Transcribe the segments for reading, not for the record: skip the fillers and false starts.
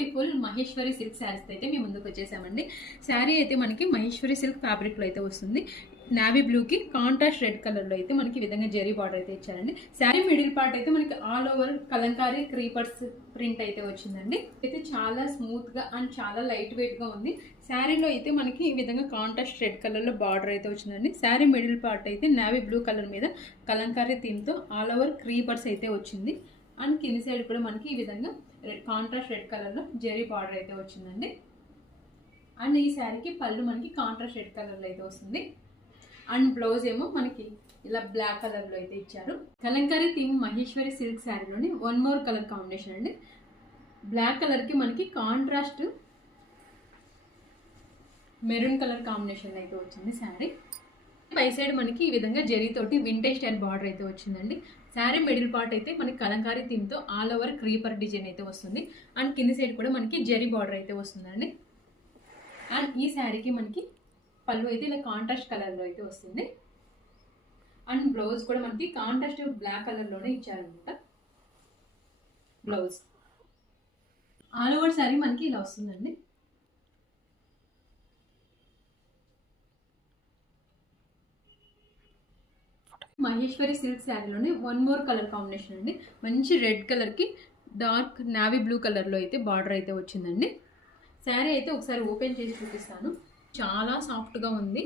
Beautiful Maheshwari silk saris అయితే మీ ముందుకు వచ్చేసామండి. శారీ అయితే మనకి మహేశ్వరి సిల్క్ ఫ్యాబ్రిక్లో అయితే వస్తుంది. నావీ బ్లూకి కాంట్రాస్ట్ రెడ్ కలర్లో అయితే మనకి విధంగా జరీ బార్డర్ అయితే ఇచ్చారండి. శారీ మిడిల్ పార్ట్ అయితే మనకి all over Kalamkari creepers print అయితే వచ్చిందండి. అయితే చాలా స్మూత్గా అండ్ చాలా లైట్ వెయిట్గా ఉంది. శారీలో అయితే మనకి ఈ విధంగా కాంట్రాస్ట్ రెడ్ కలర్లో బార్డర్ అయితే వచ్చిందండి. శారీ మిడిల్ పార్ట్ అయితే నావీ బ్లూ కలర్ మీద కలంకారీ థీమ్తో ఆల్ ఓవర్ క్రీపర్స్ అయితే వచ్చింది. అండ్ కింది సైడ్ కూడా మనకి ఈ విధంగా కాంట్రాస్ట్ రెడ్ కలర్లో జరీ బార్డర్ అయితే వచ్చిందండి. అండ్ ఈ శారీకి పళ్ళు మనకి కాంట్రాస్ట్ రెడ్ కలర్లో అయితే వస్తుంది. అండ్ బ్లౌజ్ ఏమో మనకి ఇలా బ్లాక్ కలర్లో అయితే ఇచ్చారు. కలంకారీ థీమ్ మహేశ్వరి సిల్క్ శారీలోని వన్ మోర్ కలర్ కాంబినేషన్ అండి. బ్లాక్ కలర్కి మనకి కాంట్రాస్ట్ మెరూన్ కలర్ కాంబినేషన్ అయితే వచ్చింది శారీ. పై సైడ్ మనకి ఈ విధంగా జరీతోటి వింటేజ్ స్టైల్ బార్డర్ అయితే వచ్చిందండి. శారీ మిడిల్ పార్ట్ అయితే మనకి కలంకారీ థీమ్తో ఆల్ ఓవర్ క్రీపర్ డిజైన్ అయితే వస్తుంది. అండ్ కింది సైడ్ కూడా మనకి జరీ బార్డర్ అయితే వస్తుందండి. అండ్ ఈ శారీకి మనకి పళ్ళు అయితే ఇలా కాంట్రాస్ట్ కలర్లో అయితే వస్తుంది. అండ్ బ్లౌజ్ కూడా మనకి కాంట్రాస్ట్ బ్లాక్ కలర్లోనే ఇచ్చారనమాట. బ్లౌజ్ ఆల్ ఓవర్ శారీ మనకి ఇలా వస్తుందండి. మహేశ్వరి సిల్క్ శారీలోనే వన్ మోర్ కలర్ కాంబినేషన్ అండి. మంచి రెడ్ కలర్కి డార్క్ నావీ బ్లూ కలర్లో అయితే బార్డర్ అయితే వచ్చిందండి. శారీ అయితే ఒకసారి ఓపెన్ చేసి చూపిస్తాను. చాలా సాఫ్ట్గా ఉంది.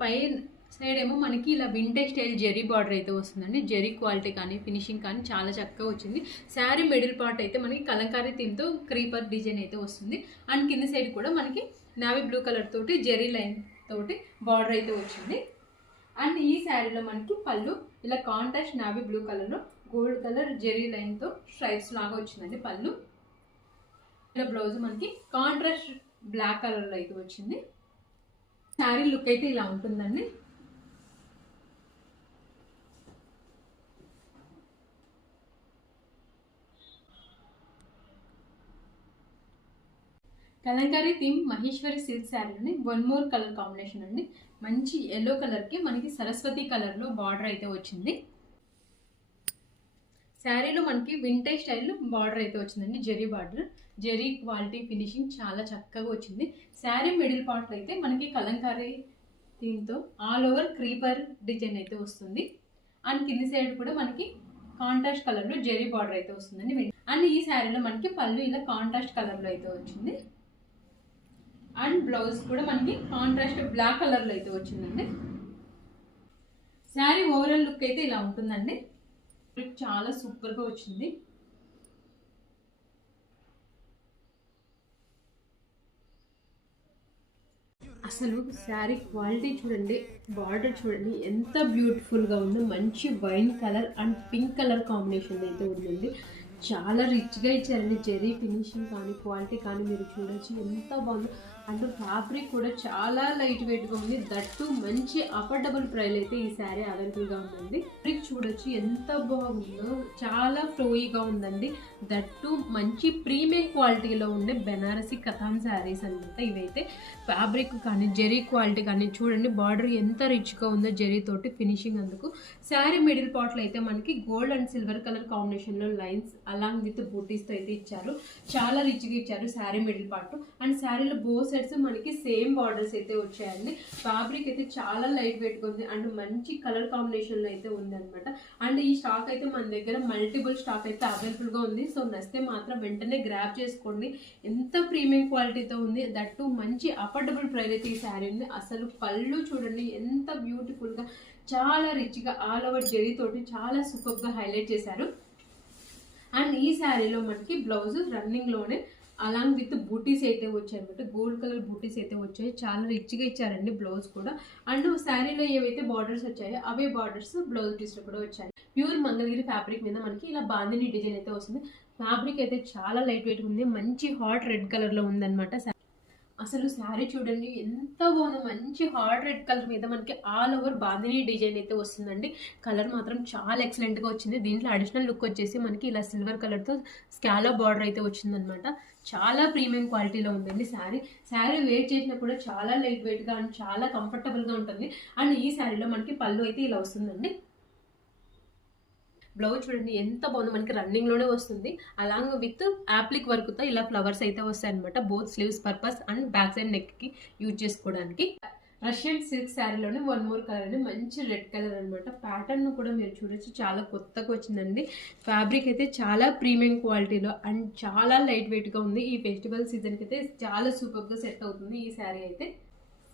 పై సైడ్ ఏమో మనకి ఇలా వింటేజ్ స్టైల్ జెరీ బార్డర్ అయితే వస్తుందండి. జెరీ క్వాలిటీ కానీ ఫినిషింగ్ కానీ చాలా చక్కగా వచ్చింది. శారీ మిడిల్ పార్ట్ అయితే మనకి కలంకారీ థీమ్తో క్రీపర్ డిజైన్ అయితే వస్తుంది. అండ్ కింది సైడ్ కూడా మనకి నావీ బ్లూ కలర్ తోటి జెరీ లైన్ తోటి బార్డర్ అయితే వచ్చింది. అండ్ ఈ శారీలో మనకి పళ్ళు ఇలా కాంట్రాస్ట్ నావీ బ్లూ కలర్లో గోల్డ్ కలర్ జెరీ లైన్తో స్ట్రైప్స్ లాగా వచ్చిందండి పళ్ళు. ఇలా బ్లౌజ్ మనకి కాంట్రాస్ట్ బ్లాక్ కలర్లో అయితే వచ్చింది. శారీ లుక్ అయితే ఇలా ఉంటుందండి. కలంకారీ థీమ్ మహేశ్వరి సిల్క్ శారీలోని వన్ మోర్ కలర్ కాంబినేషన్ అండి. మంచి ఎల్లో కలర్కి మనకి సరస్వతి కలర్లో బార్డర్ అయితే వచ్చింది. శారీలో మనకి వింటేజ్ స్టైల్ బార్డర్ అయితే వచ్చిందండి. Zari border, zari quality finishing చాలా చక్కగా వచ్చింది. శారీ మిడిల్ పార్ట్ అయితే మనకి కలంకారీ థీమ్తో ఆల్ ఓవర్ క్రీపర్ డిజైన్ అయితే వస్తుంది. అండ్ కింది సైడ్ కూడా మనకి కాంట్రాస్ట్ కలర్లో జెరీ బార్డర్ అయితే వస్తుందండి. అండ్ ఈ శారీలో మనకి పళ్ళు ఇలా కాంట్రాస్ట్ కలర్లో అయితే వచ్చింది. అండ్ బ్లౌజ్ కూడా మనకి కాంట్రాస్ట్ బ్లాక్ కలర్లో అయితే వచ్చిందండి. శారీ ఓవరాల్ లుక్ అయితే ఇలా ఉంటుందండి. చాలా సూపర్గా వచ్చింది. అసలు శారీ క్వాలిటీ చూడండి, బార్డర్ చూడండి ఎంత బ్యూటిఫుల్గా ఉందో. మంచి wine colour and pink colour combination అయితే ఉందండి. చాలా రిచ్గా ఇచ్చారండి. జెరీ ఫినిషింగ్ కానీ క్వాలిటీ కానీ మీరు చూడొచ్చు ఎంత బాగుందో. అండ్ ఫ్యాబ్రిక్ కూడా చాలా లైట్ వెయిట్గా ఉంది. దట్టు మంచి అఫోర్డబుల్ ప్రైస్ అయితే ఈ శారీ అవైలబుల్గా ఉందండి. ఫ్యాబ్రిక్ చూడొచ్చు ఎంత బాగుందో. చాలా ఫ్లోయిగా ఉందండి. దట్టు మంచి ప్రీమియం క్వాలిటీలో ఉండే బెనారసి కథాన్ శారీస్ అనమాట ఇవైతే. ఫ్యాబ్రిక్ కానీ జెరీ క్వాలిటీ కానీ చూడండి. బార్డర్ ఎంత రిచ్గా ఉందో జెరీ తోటి ఫినిషింగ్ అందుకు. శారీ మిడిల్ పార్ట్లో అయితే మనకి గోల్డ్ అండ్ సిల్వర్ కలర్ కాంబినేషన్లో లైన్స్ అలాంగ్ విత్ బూటీస్తో అయితే ఇచ్చారు. చాలా రిచ్గా ఇచ్చారు శారీ మిడిల్ పార్ట్. అండ్ శారీలో బో సెట్స్ మనకి సేమ్ బార్డర్స్ అయితే వచ్చాయండి. ఫ్యాబ్రిక్ అయితే చాలా లైట్ వెయిట్గా ఉంది. అండ్ మంచి కలర్ కాంబినేషన్లో అయితే ఉంది అనమాట. అండ్ ఈ స్టాక్ అయితే మన దగ్గర మల్టిపుల్ స్టాక్ అయితే అవైలబుల్గా ఉంది. సో నచ్చితే మాత్రం వెంటనే గ్రాప్ చేసుకోండి. ఎంత ప్రీమియం క్వాలిటీతో ఉంది. దట్టు మంచి అఫోర్డబుల్ ప్రైస్ అయితే ఈ శారీ ఉంది. అసలు పళ్ళు చూడండి ఎంత బ్యూటిఫుల్గా, చాలా రిచ్గా ఆల్ ఓవర్ జెరీ తోటి చాలా సూపర్గా హైలైట్ చేశారు. అండ్ ఈ శారీలో మనకి బ్లౌజ్ రన్నింగ్లోనే అలాంగ్ విత్ బూటీస్ అయితే వచ్చాయి అనమాట. గోల్డ్ కలర్ బూటీస్ అయితే వచ్చాయి. చాలా రిచ్గా ఇచ్చారండి బ్లౌజ్ కూడా. అండ్ శారీలో ఏవైతే బార్డర్స్ వచ్చాయో అవే బార్డర్స్ బ్లౌజ్ పీస్లో కూడా వచ్చాయి. ప్యూర్ మంగళగిరి ఫ్యాబ్రిక్ మీద మనకి ఇలా బాందిని డిజైన్ అయితే వస్తుంది. ఫ్యాబ్రిక్ అయితే చాలా లైట్ వెయిట్ ఉంది. మంచి హాట్ రెడ్ కలర్లో ఉందన్నమాట. అసలు శారీ చూడండి ఎంత బాగుందో. మంచి హాట్ రెడ్ కలర్ మీద మనకి ఆల్ ఓవర్ బాందిని డిజైన్ అయితే వస్తుందండి. కలర్ మాత్రం చాలా ఎక్సలెంట్గా వచ్చింది. దీంట్లో అడిషనల్ లుక్ వచ్చేసి మనకి ఇలా సిల్వర్ కలర్తో స్కాలప్ బార్డర్ అయితే వచ్చిందనమాట. చాలా ప్రీమియం క్వాలిటీలో ఉందండి శారీ. శారీ వేర్ చేసినా కూడా చాలా లైట్ వెయిట్గా అండ్ చాలా కంఫర్టబుల్గా ఉంటుంది. అండ్ ఈ శారీలో మనకి పళ్ళు అయితే ఇలా వస్తుందండి. బ్లౌజ్ చూడండి ఎంత బాగుంది, మనకి రన్నింగ్లోనే వస్తుంది. అలాంగ్ విత్ యాప్లిక్ వర్క్తో ఇలా ఫ్లవర్స్ అయితే వస్తాయి అనమాట. Both sleeves purpose and back side నెక్కి యూజ్ చేసుకోవడానికి. రష్యన్ సిల్క్ శారీలోనే వన్ మోర్ కలర్ అండి, మంచి రెడ్ కలర్ అనమాట. ప్యాటర్న్ కూడా మీరు చూడొచ్చు, చాలా కొత్తగా వచ్చిందండి. ఫ్యాబ్రిక్ అయితే చాలా ప్రీమియం క్వాలిటీలో అండ్ చాలా లైట్ వెయిట్గా ఉంది. ఈ ఫెస్టివల్ సీజన్కి అయితే చాలా సూపర్గా సెట్ అవుతుంది ఈ శారీ అయితే.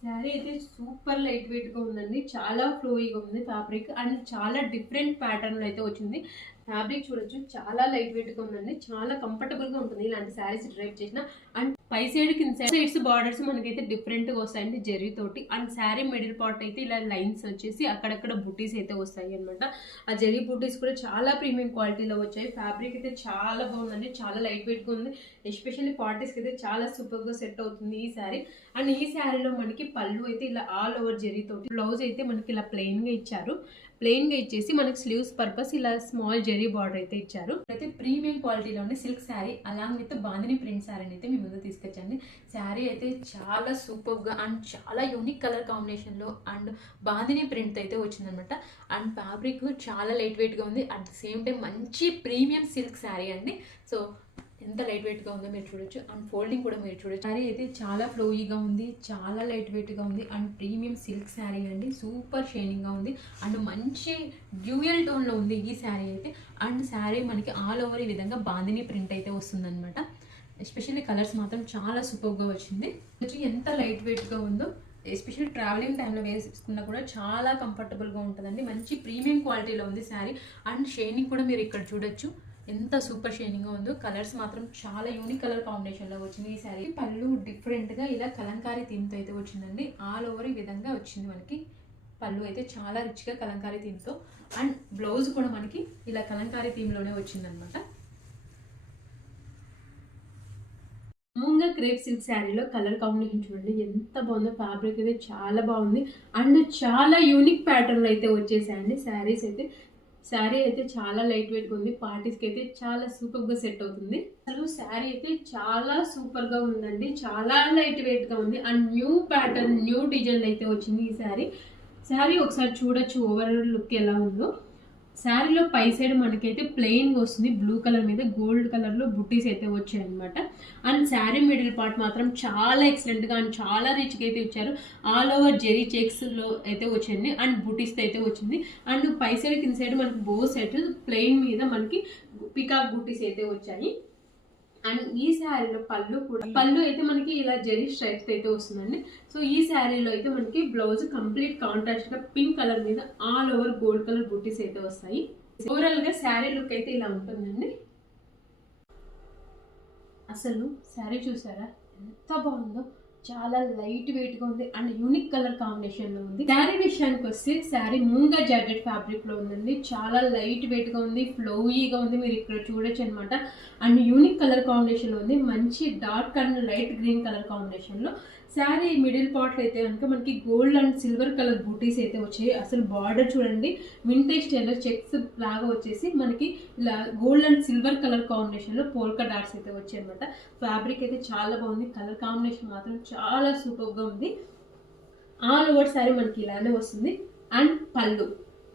శారీ అయితే సూపర్ లైట్ వెయిట్గా ఉందండి, చాలా ఫ్లోయిగా ఉంది ఫ్యాబ్రిక్ అండ్ చాలా డిఫరెంట్ ప్యాటర్న్లో అయితే వచ్చింది. ఫ్యాబ్రిక్ చూడొచ్చు, చాలా లైట్ వెయిట్గా ఉందండి, చాలా కంఫర్టబుల్గా ఉంటుంది ఇలాంటి శారీస్ డ్రైవ్ చేసిన. అండ్ పై సైడ్ కింద సైడ్స్ బార్డర్స్ మనకైతే డిఫరెంట్గా వస్తాయండి జరీ తోటి. అండ్ శారీ మిడిల్ పార్ట్ అయితే ఇలా లైన్స్ వచ్చేసి అక్కడక్కడ బుటీస్ అయితే వస్తాయి అనమాట. ఆ జరీ బుటీస్ కూడా చాలా ప్రీమియం క్వాలిటీలో వచ్చాయి. ఫ్యాబ్రిక్ అయితే చాలా బాగుందండి, చాలా లైట్ వెయిట్గా ఉంది. ఎస్పెషల్లీ పార్టీస్కి అయితే చాలా సూపర్గా సెట్ అవుతుంది ఈ శారీ. అండ్ ఈ శారీలో మనకి పళ్ళు అయితే ఇలా ఆల్ ఓవర్ జరీ తోటి, బ్లౌజ్ అయితే మనకి ఇలా ప్లెయిన్గా ఇచ్చారు. ప్లెయిన్గా ఇచ్చేసి మనకి స్లీవ్స్ పర్పస్ ఇలా స్మాల్ జెరీ బార్డర్ అయితే ఇచ్చారు. అయితే ప్రీమియం క్వాలిటీలోనే silk sari along with bandhani print శారీని అయితే మీ ముందు తీసుకొచ్చండి. శారీ అయితే చాలా సూపర్గా అండ్ చాలా యూనిక్ కలర్ కాంబినేషన్లో అండ్ బాందిని ప్రింట్ అయితే వచ్చిందనమాట. అండ్ ఫ్యాబ్రిక్ చాలా లైట్ వెయిట్గా ఉంది. అట్ ద సేమ్ టైం మంచి ప్రీమియం సిల్క్ శారీ అండి. సో ఎంత లైట్ వెయిట్గా ఉందో మీరు చూడొచ్చు. అండ్ ఫోల్డింగ్ కూడా మీరు చూడొచ్చు. శారీ అయితే చాలా ఫ్లోయిగా ఉంది, చాలా లైట్ వెయిట్గా ఉంది అండ్ ప్రీమియం సిల్క్ శారీ అండి. సూపర్ షైనింగ్గా ఉంది అండ్ మంచి డ్యూయల్ టోన్లో ఉంది ఈ శారీ అయితే. అండ్ శారీ మనకి ఆల్ ఓవర్ ఈ విధంగా బాందిని ప్రింట్ అయితే వస్తుందన్నమాట. ఎస్పెషల్లీ కలర్స్ మాత్రం చాలా సూపర్గా వచ్చింది. ఎంత లైట్ వెయిట్గా ఉందో, ఎస్పెషల్లీ ట్రావెలింగ్ టైంలో వేసుకున్నా కూడా చాలా కంఫర్టబుల్గా ఉంటుందండి. మంచి ప్రీమియం క్వాలిటీలో ఉంది శారీ. అండ్ షైనింగ్ కూడా మీరు ఇక్కడ చూడొచ్చు, ఎంత సూపర్ షైనింగ్గా ఉందో. కలర్స్ మాత్రం చాలా యూనిక్ కలర్ కాంబినేషన్లో వచ్చింది ఈ శారీ. పళ్ళు డిఫరెంట్గా ఇలా కలంకారీ థీమ్తో అయితే వచ్చిందండి. ఆల్ ఓవర్ ఈ విధంగా వచ్చింది మనకి. పళ్ళు అయితే చాలా రిచ్గా కలంకారీ థీమ్తో అండ్ బ్లౌజ్ కూడా మనకి ఇలా కలంకారీ థీమ్లోనే వచ్చిందనమాట. మూంగా క్రేప్ సిల్క్ శారీలో కలర్ కాంబినేషన్ చూడండి ఎంత బాగుందో. ఫ్యాబ్రిక్ అయితే చాలా బాగుంది అండ్ చాలా యూనిక్ ప్యాటర్న్లో అయితే వచ్చేసాయండి శారీస్ అయితే. శారీ అయితే చాలా లైట్ వెయిట్గా ఉంది, పార్టీస్కి అయితే చాలా సూపర్గా సెట్ అవుతుంది. అసలు శారీ అయితే చాలా సూపర్గా ఉందండి, చాలా లైట్ వెయిట్గా ఉంది and new pattern new design అయితే వచ్చింది ఈ శారీ. శారీ ఒకసారి చూడొచ్చు ఓవరాల్ లుక్ ఎలా ఉందో. శారీలో పై సైడ్ మనకైతే ప్లెయిన్గా వస్తుంది, బ్లూ కలర్ మీద గోల్డ్ కలర్లో బుట్టీస్ అయితే వచ్చాయి అనమాట. అండ్ శారీ మిడిల్ పార్ట్ మాత్రం చాలా ఎక్సలెంట్గా అండ్ చాలా రిచ్గా అయితే ఇచ్చారు. ఆల్ ఓవర్ జెరీ చెక్స్లో అయితే వచ్చింది అండ్ బుటీస్తో అయితే వచ్చింది. అండ్ పై సైడ్ కింద సైడ్ మనకి బో సెట్ ప్లెయిన్ మీద మనకి పికాక్ బుటీస్ అయితే వచ్చాయి. అండ్ ఈ శారీలో పళ్ళు అయితే మనకి ఇలా జెరీ స్ట్రైప్స్ అయితే వస్తుందండి. సో ఈ శారీలో అయితే మనకి బ్లౌజ్ కంప్లీట్ కాంట్రాస్ట్ గా పింక్ కలర్ మీద ఆల్ ఓవర్ గోల్డ్ కలర్ బుట్టీస్ అయితే వస్తాయి. ఓవరాల్ గా శారీ లుక్ అయితే ఇలా ఉంటుందండి. అసలు శారీ చూసారా ఎంత బాగుందో, చాలా లైట్ వెయిట్ గా ఉంది అండ్ యూనిక్ కలర్ కాంబినేషన్ లో ఉంది. శారీ విషయానికి వస్తే శారీ మూంగా జార్జెట్ ఫ్యాబ్రిక్ లో ఉందండి, చాలా లైట్ వెయిట్ గా ఉంది, ఫ్లోయీగా ఉంది, మీరు ఇక్కడ చూడొచ్చు అనమాట. అండ్ యూనిక్ కలర్ కాంబినేషన్ లో ఉంది, మంచి dark and light green colour combination లో. శారీ మిడిల్ పార్ట్ అయితే కనుక మనకి గోల్డ్ అండ్ సిల్వర్ కలర్ బూటీస్ అయితే వచ్చాయి. అసలు బార్డర్ చూడండి, వింటేజ్ స్టైల్లో చెక్స్ లాగా వచ్చేసి మనకి ఇలా గోల్డ్ అండ్ సిల్వర్ కలర్ కాంబినేషన్లో పోల్కా డాట్స్ అయితే వచ్చాయి అనమాట. ఫ్యాబ్రిక్ అయితే చాలా బాగుంది, కలర్ కాంబినేషన్ మాత్రం చాలా సూపర్గా ఉంది. ఆల్ ఓవర్ శారీ మనకి ఇలానే వస్తుంది. అండ్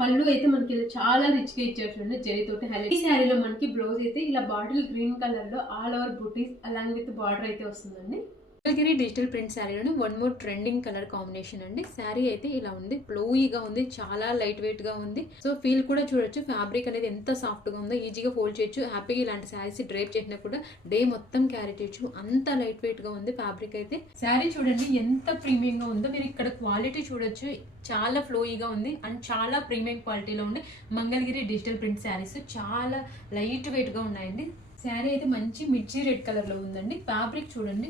పళ్ళు అయితే మనకి చాలా రిచ్గా ఇచ్చారు చూడండి, జరీతోటి హైలైట్. ఈ శారీలో మనకి బ్లౌజ్ అయితే ఇలా బాటిల్ గ్రీన్ కలర్లో ఆల్ ఓవర్ బూటీస్ అలాంగ్ విత్ బార్డర్ అయితే వస్తుందండి. మంగళగిరి డిజిటల్ ప్రింట్ శారీలోనే one more trending colour combination అండి. శారీ అయితే ఇలా ఉంది, ఫ్లోయీగా ఉంది, చాలా లైట్ వెయిట్ గా ఉంది. సో ఫీల్ కూడా చూడొచ్చు, ఫ్యాబ్రిక్ అనేది ఎంత సాఫ్ట్ గా ఉందో, ఈజీగా ఫోల్డ్ చేయొచ్చు, హ్యాపీగా ఇలాంటి శారీస్ డ్రైప్ చేసినా కూడా డే మొత్తం క్యారీ చేయొచ్చు, అంత లైట్ వెయిట్ గా ఉంది ఫ్యాబ్రిక్ అయితే. శారీ చూడండి ఎంత ప్రీమియం గా ఉందో, మీరు ఇక్కడ క్వాలిటీ చూడొచ్చు, చాలా ఫ్లోయీగా ఉంది అండ్ చాలా ప్రీమియం క్వాలిటీలో ఉంది. మంగళగిరి డిజిటల్ ప్రింట్ శారీస్ చాలా లైట్ వెయిట్ గా ఉన్నాయండి. శారీ అయితే మంచి మిర్చి రెడ్ కలర్ లో ఉందండి. ఫ్యాబ్రిక్ చూడండి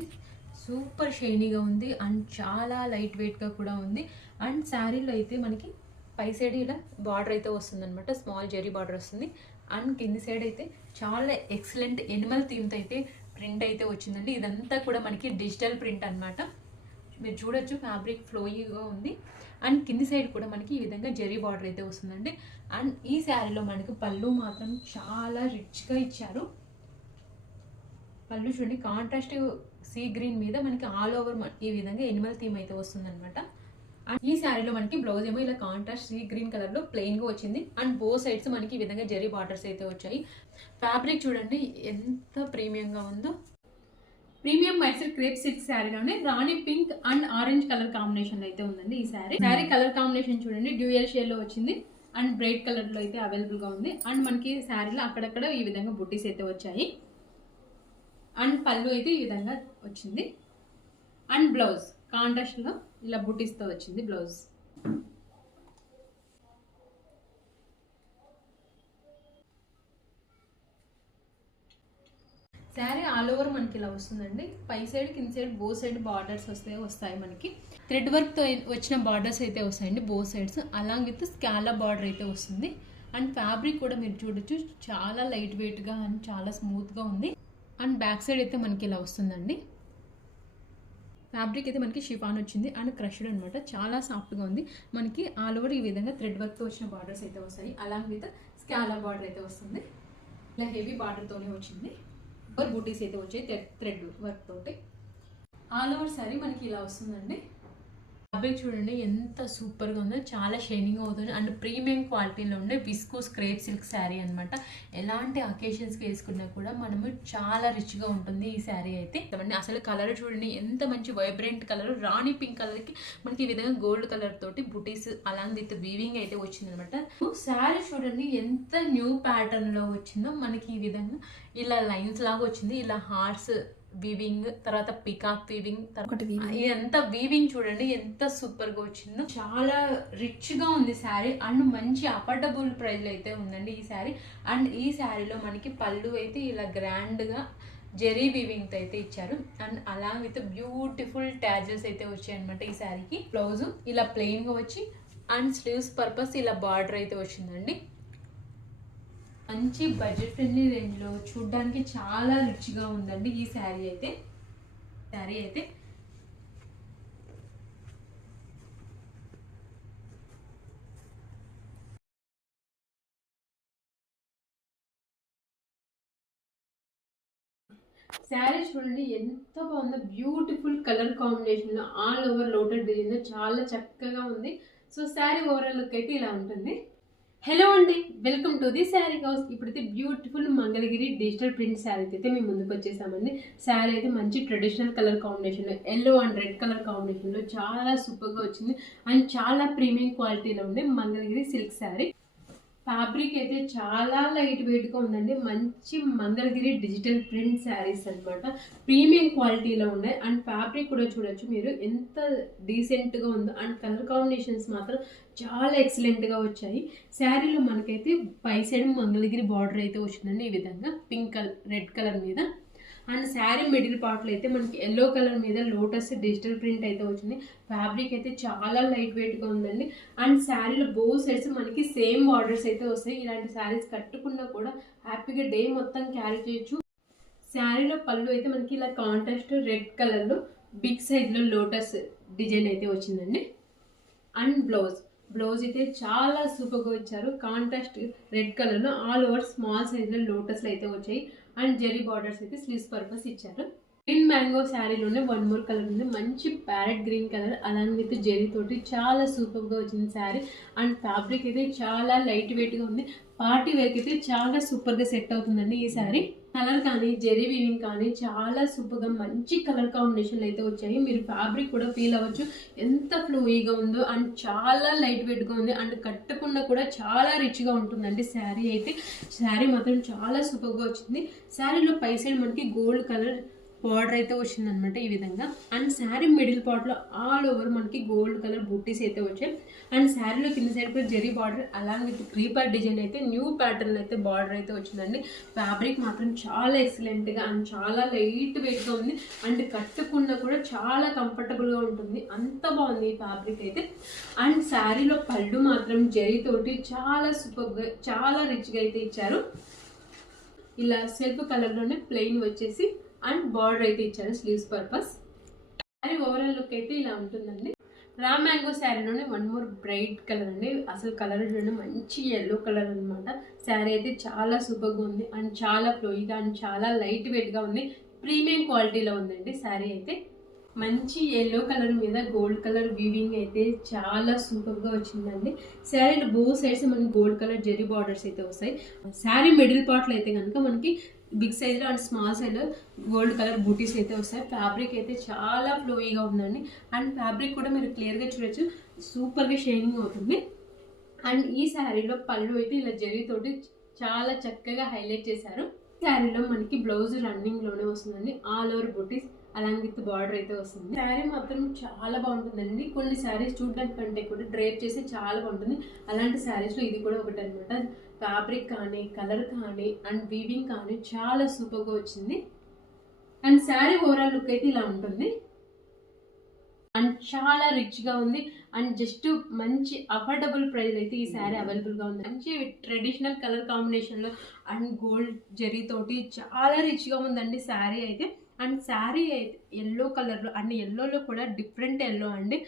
సూపర్ షైనీగా ఉంది అండ్ చాలా లైట్ వెయిట్గా కూడా ఉంది. అండ్ శారీలో అయితే మనకి పై సైడ్ ఇలా బార్డర్ అయితే వస్తుంది అనమాట, స్మాల్ జెరీ బార్డర్ వస్తుంది. అండ్ కింది సైడ్ అయితే చాలా ఎక్సలెంట్ ఎనిమల్ థీమ్తో అయితే ప్రింట్ అయితే వచ్చిందండి. ఇదంతా కూడా మనకి డిజిటల్ ప్రింట్ అనమాట, మీరు చూడొచ్చు. ఫ్యాబ్రిక్ ఫ్లోయీగా ఉంది అండ్ కింది సైడ్ కూడా మనకి ఈ విధంగా జెరీ బార్డర్ అయితే వస్తుందండి. అండ్ ఈ శారీలో మనకి పళ్ళు మాత్రం చాలా రిచ్గా ఇచ్చారు. పళ్ళు చూడండి, కాంట్రాస్ట్ సీ గ్రీన్ మీద మనకి ఆల్ ఓవర్ ఈ విధంగా ఎనిమల్ థీమ్ అయితే వస్తుందన్నమాట. ఈ శారీలో మనకి బ్లౌజ్ ఏమో ఇలా కాంట్రాస్ట్ సీ గ్రీన్ కలర్ లో ప్లెయిన్ గా వచ్చింది అండ్ బో సైడ్స్ మనకి ఈ విధంగా జరీ బార్డర్స్ అయితే వచ్చాయి. ఫ్యాబ్రిక్ చూడండి ఎంత ప్రీమియంగా ఉందో. ప్రీమియం మైసూర్ క్రేప్ సిల్క్ శారీలోనే రాణి pink and orange colour combination అయితే ఉందండి ఈ శారీ. శారీ కలర్ కాంబినేషన్ చూడండి డ్యూయల్ షేడ్ లో వచ్చింది అండ్ బ్రైట్ కలర్ లో అయితే అవైలబుల్ గా ఉంది. అండ్ మనకి శారీలో అక్కడక్కడ ఈ విధంగా బుట్టీస్ అయితే వచ్చాయి అండ్ పళ్ళు అయితే ఈ విధంగా వచ్చింది అండ్ బ్లౌజ్ కాంట్రాస్ట్ లో ఇలా బుట్టీస్ తో వచ్చింది బ్లౌజ్. శారీ ఆల్ ఓవర్ మనకి ఇలా వస్తుందండి. పై సైడ్ కింద సైడ్ బో సైడ్ బార్డర్స్ వస్తాయి మనకి థ్రెడ్ వర్క్ తో వచ్చిన బార్డర్స్ అయితే వస్తాయండి both sides. Along with scallop border అయితే వస్తుంది అండ్ ఫ్యాబ్రిక్ కూడా మీరు చూడొచ్చు చాలా లైట్ వెయిట్ గా అండ్ చాలా స్మూత్ గా ఉంది. అండ్ బ్యాక్ సైడ్ అయితే మనకి ఇలా వస్తుందండి. ఫ్యాబ్రిక్ అయితే మనకి షిఫాన్ వచ్చింది అండ్ క్రష్డ్ అనమాట, చాలా సాఫ్ట్గా ఉంది. మనకి ఆల్ ఓవర్ ఈ విధంగా థ్రెడ్ వర్క్తో వచ్చిన బార్డర్స్ అయితే వస్తాయి. అలాంగ్ విత్ స్కాలప్ బార్డర్ అయితే వస్తుంది. ఇలా హెవీ బార్డర్తోనే వచ్చింది. బూటీస్ అయితే వచ్చాయి థ్రెడ్ వర్క్ తోటి. ఆల్ ఓవర్ సారీ మనకి ఇలా వస్తుందండి. ఫ్యాబ్రిక్ చూడండి ఎంత సూపర్గా ఉందో, చాలా షైనింగ్ అవుతుంది అండ్ ప్రీమియం క్వాలిటీలో ఉండే విస్కోస్ క్రేప్ సిల్క్ శారీ అనమాట. ఎలాంటి అకేషన్స్కి వేసుకున్నా కూడా మనము చాలా రిచ్గా ఉంటుంది ఈ శారీ అయితే. అసలు కలర్ చూడండి ఎంత మంచి వైబ్రెంట్ కలర్, రాణి పింక్ కలర్కి మనకి ఈ విధంగా గోల్డ్ కలర్ తోటి బుటీస్ అలాంగ్ విత్ వీవింగ్ అయితే వచ్చింది అనమాట. శారీ చూడండి ఎంత న్యూ ప్యాటర్న్లో వచ్చిందో, మనకి ఈ విధంగా ఇలా లైన్స్ లాగా వచ్చింది, ఇలా హార్ట్స్ వీవింగ్, తర్వాత పికాక్ వీవింగ్, ఇదంతా వీవింగ్ చూడండి ఎంత సూపర్ గా వచ్చిందో. చాలా రిచ్ గా ఉంది శారీ అండ్ మంచి అఫోర్డబుల్ ప్రైస్ అయితే ఉందండి ఈ శారీ. అండ్ ఈ శారీలో మనకి పళ్ళు అయితే ఇలా గ్రాండ్ గా జెరీ వీవింగ్ అయితే ఇచ్చారు అండ్ అలా విత్ బ్యూటిఫుల్ ట్యాజెస్ అయితే వచ్చాయి అనమాట ఈ శారీకి. బ్లౌజ్ ఇలా ప్లెయిన్ గా వచ్చి అండ్ స్లీవ్స్ పర్పస్ ఇలా బార్డర్ అయితే వచ్చిందండి. మంచి బడ్జెట్ ఫ్రెండ్లీ రేంజ్లో చూడడానికి చాలా రిచ్గా ఉందండి ఈ శారీ అయితే. శారీ చూడండి ఎంత బాగుందో, బ్యూటిఫుల్ కలర్ కాంబినేషన్లో ఆల్ ఓవర్ లోటస్ డిజైన్ చాలా చక్కగా ఉంది. సో శారీ ఓవరాల్ లుక్ అయితే ఇలా ఉంటుంది. హలో అండి, welcome to the sari house. ఇప్పుడైతే beautiful Mangalagiri digital print sari అయితే మేము ముందుకు వచ్చేసామండి. శారీ అయితే మంచి ట్రెడిషనల్ కలర్ కాంబినేషన్లో ఎల్లో అండ్ రెడ్ కలర్ కాంబినేషన్లో చాలా సూపర్గా వచ్చింది అండ్ చాలా ప్రీమియం క్వాలిటీలో ఉండే మంగళగిరి సిల్క్ శారీ. ఫ్యాబ్రిక్ అయితే చాలా లైట్ వెయిట్గా ఉందండి. మంచి మంగళగిరి డిజిటల్ ప్రింట్ శారీస్ అనమాట, ప్రీమియం క్వాలిటీలో ఉన్నాయి. అండ్ ఫ్యాబ్రిక్ కూడా చూడొచ్చు మీరు ఎంత డీసెంట్గా ఉందో. అండ్ కలర్ కాంబినేషన్స్ మాత్రం చాలా ఎక్సలెంట్గా వచ్చాయి. శారీలో మనకైతే పై సైడ్ మంగళగిరి బార్డర్ అయితే వచ్చిందండి ఈ విధంగా పింక్ కలర్ రెడ్ కలర్ మీద. అండ్ శారీ మిడిల్ పార్ట్లో అయితే మనకి ఎల్లో కలర్ మీద లోటస్ డిజిటల్ ప్రింట్ అయితే వచ్చింది. ఫ్యాబ్రిక్ అయితే చాలా లైట్ వెయిట్గా ఉందండి. అండ్ శారీలో బో సైడ్స్ మనకి సేమ్ బార్డర్స్ అయితే వస్తాయి. ఇలాంటి శారీస్ కట్టుకున్నా కూడా హ్యాపీగా డే మొత్తం క్యారీ చేయొచ్చు. శారీలో పళ్ళు అయితే మనకి ఇలా కాంట్రాస్ట్ రెడ్ కలర్లో బిగ్ సైజ్లో లోటస్ డిజైన్ అయితే వచ్చిందండి. అండ్ బ్లౌజ్ అయితే చాలా సూపర్గా ఇచ్చారు. కాంట్రాస్ట్ రెడ్ కలర్లో ఆల్ ఓవర్ స్మాల్ సైజ్లో లోటస్లు అయితే వచ్చాయి అండ్ జెరీ బార్డర్స్ అయితే స్లీవ్స్ పర్పస్ ఇచ్చారు. గ్రీన్ మ్యాంగో శారీలోనే వన్ మోర్ కలర్ ఉంది, మంచి parrot green colour along with zari తోటి చాలా సూపర్గా వచ్చింది శారీ. అండ్ ఫ్యాబ్రిక్ అయితే చాలా లైట్ వెయిట్గా ఉంది. పార్టీ వేర్కి అయితే చాలా సూపర్గా సెట్ అవుతుందండి ఈ శారీ. కలర్ కానీ జెరీ వీవింగ్ కానీ చాలా సూపర్గా మంచి కలర్ కాంబినేషన్లు అయితే వచ్చాయి. మీరు ఫ్యాబ్రిక్ కూడా ఫీల్ అవ్వచ్చు ఎంత ఫ్లూయీగా ఉందో అండ్ చాలా లైట్ వెయిట్గా ఉంది. అండ్ కట్టుకున్నా కూడా చాలా రిచ్గా ఉంటుందండి శారీ అయితే. శారీ మాత్రం చాలా సూపర్గా వచ్చింది. శారీలో పై సైడ్ మనకి గోల్డ్ కలర్ బార్డర్ అయితే వచ్చిందనమాట ఈ విధంగా. అండ్ శారీ మిడిల్ పార్ట్లో ఆల్ ఓవర్ మనకి గోల్డ్ కలర్ బుట్టీస్ అయితే వచ్చాయి. అండ్ శారీలో కింద సైడ్ కూడా zari border along with creeper design అయితే న్యూ ప్యాటర్న్ అయితే బార్డర్ అయితే వచ్చిందండి. ఫ్యాబ్రిక్ మాత్రం చాలా ఎక్సలెంట్గా అండ్ చాలా లైట్ వెయిట్గా ఉంది. అండ్ కట్టుకున్నా కూడా చాలా కంఫర్టబుల్గా ఉంటుంది, అంత బాగుంది ఈ ఫ్యాబ్రిక్ అయితే. అండ్ శారీలో పళ్ళు మాత్రం జెరీ తోటి చాలా సూపర్గా చాలా రిచ్గా అయితే ఇచ్చారు. ఇలా సెల్ఫ్ కలర్లోనే ప్లెయిన్ వచ్చేసి అండ్ బార్డర్ అయితే ఇచ్చారు sleeves purpose. Sari overall look అయితే ఇలా ఉంటుందండి. రా మ్యాంగో శారీలోనే వన్ మోర్ బ్రైట్ కలర్ అండి. అసలు కలర్ చూడండి మంచి ఎల్లో కలర్ అనమాట. శారీ అయితే చాలా సూపర్గా ఉంది అండ్ చాలా ఫ్లోయిగా అండ్ చాలా లైట్ వెయిట్గా ఉంది. ప్రీమియం క్వాలిటీలో ఉందండి శారీ అయితే. మంచి ఎల్లో కలర్ మీద గోల్డ్ కలర్ వీవింగ్ అయితే చాలా సూపర్గా వచ్చిందండి. శారీలో బోత్ సైడ్స్ మనకి గోల్డ్ కలర్ జెరీ బార్డర్స్ అయితే వస్తాయి. శారీ మిడిల్ పార్ట్లో అయితే కనుక మనకి బిగ్ సైజ్లో అండ్ స్మాల్ సైజ్లో గోల్డ్ కలర్ బూటీస్ అయితే వస్తాయి. ఫ్యాబ్రిక్ అయితే చాలా ఫ్లోయీగా ఉందండి. అండ్ ఫ్యాబ్రిక్ కూడా మీరు క్లియర్గా చూడొచ్చు, సూపర్గా షైనింగ్ అవుతుంది. అండ్ ఈ శారీలో పళ్ళు అయితే ఇలా జరీతోటి చాలా చక్కగా హైలైట్ చేశారు. శారీలో మనకి బ్లౌజ్ రన్నింగ్ లోనే వస్తుందండి. ఆల్ ఓవర్ బూటీస్ అలాంగ్ విత్ బార్డర్ అయితే వస్తుంది. శారీ మాత్రం చాలా బాగుంటుందండి. కొన్ని శారీస్ చూడడానికి కంటే కూడా డ్రేప్ చేసి చాలా బాగుంటుంది. అలాంటి శారీస్లో ఇది కూడా ఒకటి అనమాట. ఫ్యాబ్రిక్ కానీ కలర్ కానీ అండ్ వీవింగ్ కానీ చాలా సూపర్గా వచ్చింది. అండ్ శారీ ఓవరాల్ లుక్ అయితే ఇలా ఉంటుంది. అండ్ చాలా రిచ్గా ఉంది. అండ్ జస్ట్ మంచి అఫోర్డబుల్ ప్రైస్ అయితే ఈ శారీ అవైలబుల్గా ఉంది. మంచి ట్రెడిషనల్ కలర్ కాంబినేషన్లో అండ్ గోల్డ్ జరీతోటి చాలా రిచ్గా ఉందండి శారీ అయితే. అండ్ శారీ అయితే ఎల్లో కలర్లో అండ్ ఎల్లోలో కూడా డిఫరెంట్ ఎల్లో అండి.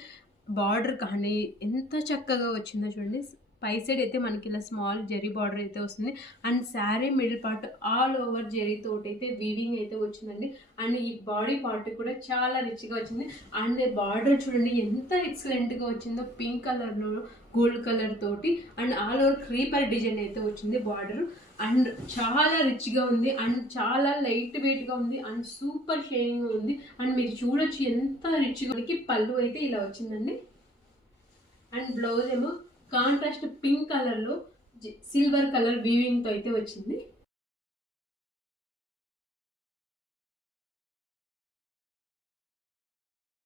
బార్డర్ కానీ ఎంత చక్కగా వచ్చిందో చూడండి. పై సైడ్ అయితే మనకి ఇలా స్మాల్ జెరీ బార్డర్ అయితే వస్తుంది. And sari middle part all over zari తోటి అయితే వీవింగ్ అయితే వచ్చిందండి. అండ్ ఈ బాడీ పార్ట్ కూడా చాలా రిచ్గా వచ్చింది. అండ్ బార్డర్ చూడండి ఎంత ఎక్సలెంట్గా వచ్చిందో, పింక్ కలర్లో గోల్డ్ కలర్ తోటి and all over creeper design అయితే వచ్చింది బార్డర్. అండ్ చాలా రిచ్గా ఉంది అండ్ చాలా లైట్ వెయిట్గా ఉంది అండ్ సూపర్ షైనింగ్ ఉంది. అండ్ మీరు చూడొచ్చు ఎంత రిచ్గా. మనకి పళ్ళు అయితే ఇలా వచ్చిందండి. అండ్ బ్లౌజ్ ఏమో కాంట్రాస్ట్ పింక్ కలర్లో సిల్వర్ కలర్ వీవింగ్తో అయితే వచ్చింది.